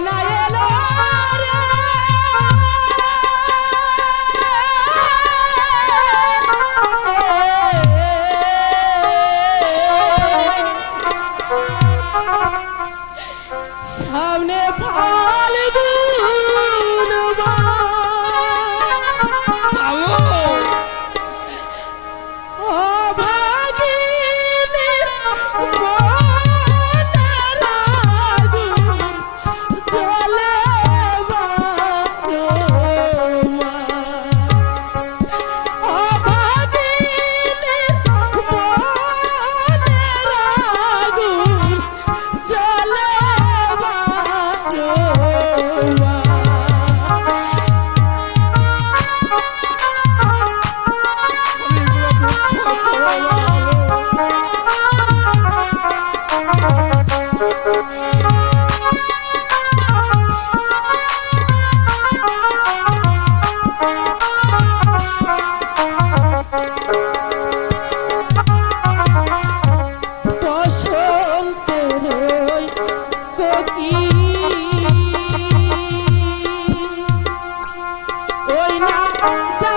Ryan. Down.